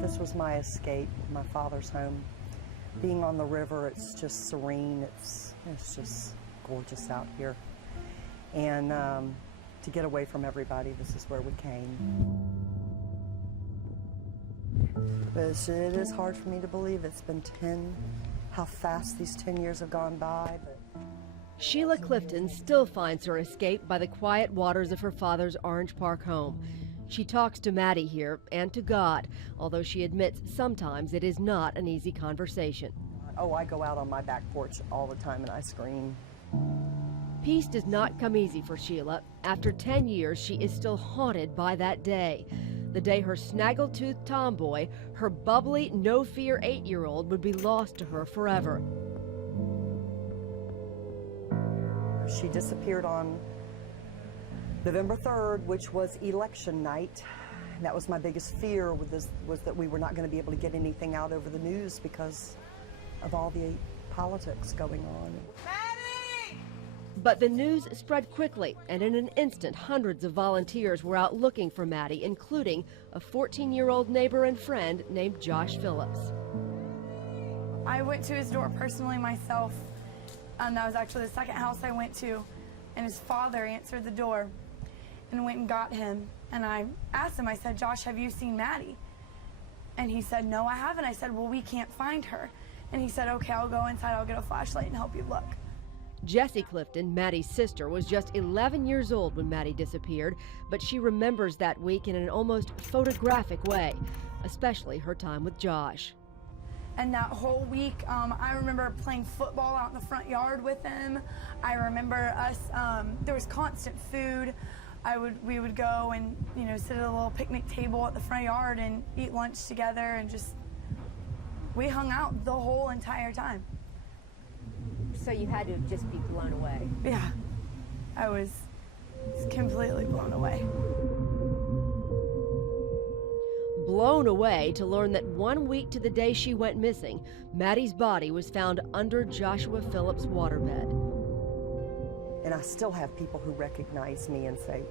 This was my escape, my father's home. Being on the river, it's just serene. It's just gorgeous out here. And to get away from everybody, this is where we came. But it is hard for me to believe it's been how fast these 10 years have gone by. But Sheila Clifton still finds her escape by the quiet waters of her father's Orange Park home. She talks to Maddie here and to God, although she admits sometimes it is not an easy conversation. Oh, I go out on my back porch all the time and I scream. Peace does not come easy for Sheila. After 10 years, she is still haunted by that day. The day her snaggle-toothed tomboy, her bubbly, no-fear 8-year-old would be lost to her forever. She disappeared on November 3rd, which was election night. And that was my biggest fear with this, was that we were not going to be able to get anything out over the news because of all the politics going on. Maddie! But the news spread quickly, and in an instant, hundreds of volunteers were out looking for Maddie, including a 14-year-old neighbor and friend named Josh Phillips. I went to his door personally myself. That was actually the second house I went to, and his father answered the door and went and got him. And I asked him, I said, Josh, have you seen Maddie? And he said, no, I haven't. I said, well, we can't find her. And he said, okay, I'll go inside, I'll get a flashlight and help you look. Jessie Clifton, Maddie's sister, was just 11 years old when Maddie disappeared, but she remembers that week in an almost photographic way, especially her time with Josh. And that whole week, I remember playing football out in the front yard with him. I remember us, there was constant food. We would go and, sit at a little picnic table at the front yard and eat lunch together and we hung out the whole entire time. So you had to just be blown away. Yeah, I was completely blown away. Blown away to learn that 1 week to the day she went missing, Maddie's body was found under Joshua Phillips' waterbed. And I still have people who recognize me and say,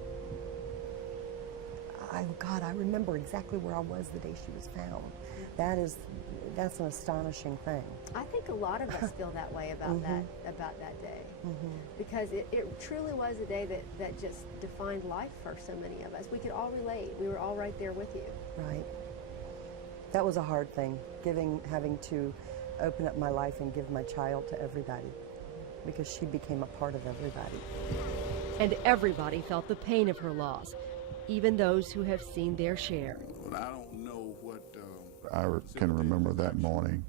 oh God, I remember exactly where I was the day she was found. That's an astonishing thing. I think a lot of us feel that way about that day, because it truly was a day that just defined life for so many of us. We could all relate. We were all right there with you. Right. That was a hard thing, having to open up my life and give my child to everybody, because she became a part of everybody. And everybody felt the pain of her loss, even those who have seen their share. Well, I don't know what... I can remember that morning.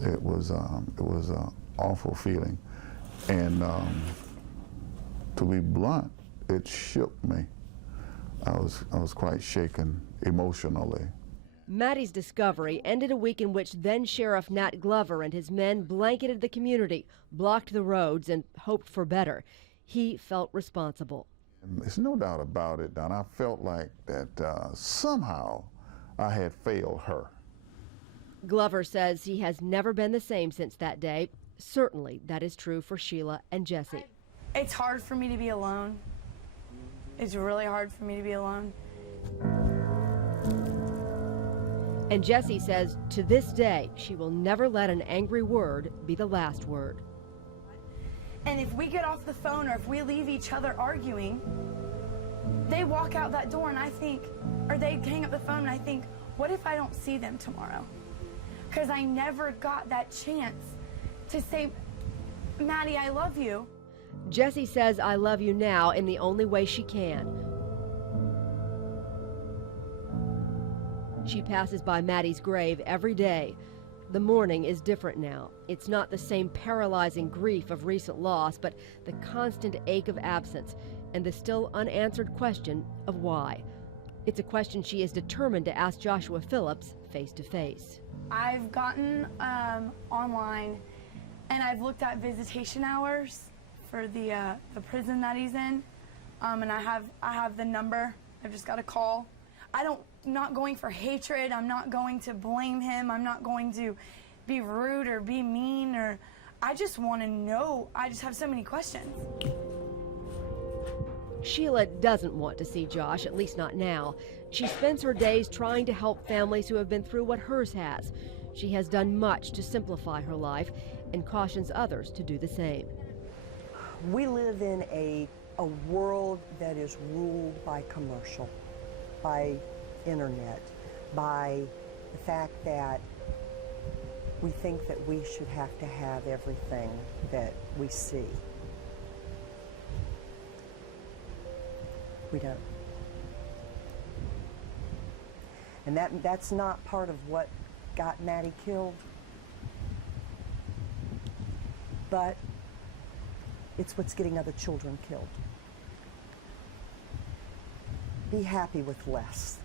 It was an awful feeling, and to be blunt, it shook me. I was quite shaken emotionally. Maddie's discovery ended a week in which then Sheriff Nat Glover and his men blanketed the community, blocked the roads, and hoped for better. He felt responsible. And there's no doubt about it, Don. I felt like that somehow I had failed her. Glover says he has never been the same since that day. Certainly that is true for Sheila and Jessie. It's hard for me to be alone. It's really hard for me to be alone. And Jessie says to this day she will never let an angry word be the last word. And if we get off the phone or if we leave each other arguing, they walk out that door and I think, or they hang up the phone and I think, what if I don't see them tomorrow? Because I never got that chance to say, Maddie, I love you. Jessie says I love you now in the only way she can. She passes by Maddie's grave every day. The mourning is different now. It's not the same paralyzing grief of recent loss, but the constant ache of absence and the still unanswered question of why. It's a question she is determined to ask Joshua Phillips face to face. I've gotten online and I've looked at visitation hours for the prison that he's in, and I have the number. I've just got to call. I'm not going for hatred. I'm not going to blame him. I'm not going to be rude or be mean, or I just want to know. I just have so many questions. Sheila doesn't want to see Josh, at least not now. She spends her days trying to help families who have been through what hers has. She has done much to simplify her life and cautions others to do the same. We live in a world that is ruled by commercial, by internet, by the fact that we think that we should have to have everything that we see. We don't. And that's not part of what got Maddie killed. But it's what's getting other children killed. Be happy with less.